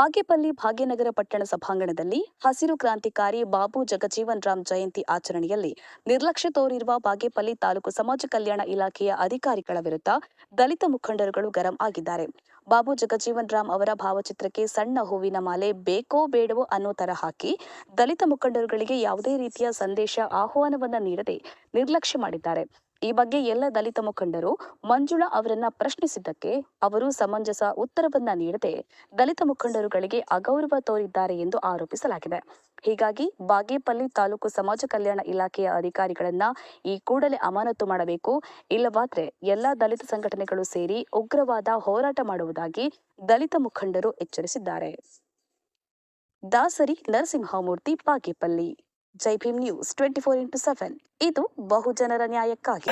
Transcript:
ಬಾಗೇಪಲ್ಲಿ ಭಾಗ್ಯನಗರ ಪಟ್ಟಣ ಸಭಾಂಗಣದಲ್ಲಿ ಹಸಿರು ಕ್ರಾಂತಿಕಾರಿ ಬಾಬು ಜಗಜೀವನ್ ರಾಮ್ ಜಯಂತಿ ಆಚರಣೆಯಲ್ಲಿ ನಿರ್ಲಕ್ಷ್ಯ ತೋರಿರುವ ಬಾಗೇಪಲ್ಲಿ ತಾಲೂಕು ಸಮಾಜ ಕಲ್ಯಾಣ ಇಲಾಖೆಯ ಅಧಿಕಾರಿಗಳ ವಿರುದ್ಧ ದಲಿತ ಮುಖಂಡರುಗಳು ಗರಂ ಆಗಿದ್ದಾರೆ. ಬಾಬು ಜಗಜೀವನ್ ರಾಮ್ ಅವರ ಭಾವಚಿತ್ರಕ್ಕೆ ಸಣ್ಣ ಹೂವಿನ ಮಾಲೆ ಬೇಕೋ ಬೇಡವೋ ಅನ್ನೋ ತರ ಹಾಕಿ ದಲಿತ ಮುಖಂಡರುಗಳಿಗೆ ಯಾವುದೇ ರೀತಿಯ ಸಂದೇಶ ಆಹ್ವಾನವನ್ನ ನೀಡದೆ ನಿರ್ಲಕ್ಷ್ಯ ಮಾಡಿದ್ದಾರೆ. ಈ ಬಗ್ಗೆ ಎಲ್ಲ ದಲಿತ ಮುಖಂಡರು ಮಂಜುಳಾ ಅವರನ್ನ ಪ್ರಶ್ನಿಸಿದ್ದಕ್ಕೆ ಅವರು ಸಮಂಜಸ ಉತ್ತರವನ್ನ ನೀಡದೆ ದಲಿತ ಮುಖಂಡರುಗಳಿಗೆ ಅಗೌರವ ತೋರಿದ್ದಾರೆ ಎಂದು ಆರೋಪಿಸಲಾಗಿದೆ. ಹೀಗಾಗಿ ಬಾಗೇಪಲ್ಲಿ ತಾಲೂಕು ಸಮಾಜ ಕಲ್ಯಾಣ ಇಲಾಖೆಯ ಅಧಿಕಾರಿಗಳನ್ನ ಈ ಕೂಡಲೇ ಅಮಾನತು ಮಾಡಬೇಕು, ಇಲ್ಲವಾದ್ರೆ ಎಲ್ಲಾ ದಲಿತ ಸಂಘಟನೆಗಳು ಸೇರಿ ಉಗ್ರವಾದ ಹೋರಾಟ ಮಾಡುವುದಾಗಿ ದಲಿತ ಮುಖಂಡರು ಎಚ್ಚರಿಸಿದ್ದಾರೆ. ದಾಸರಿ ನರಸಿಂಹಮೂರ್ತಿ, ಬಾಗೇಪಲ್ಲಿ. ಜೈ ಭೀಮ್ ನ್ಯೂಸ್ 24x7 ಇದು ಬಹುಜನರ ನ್ಯಾಯಕ್ಕಾಗಿ.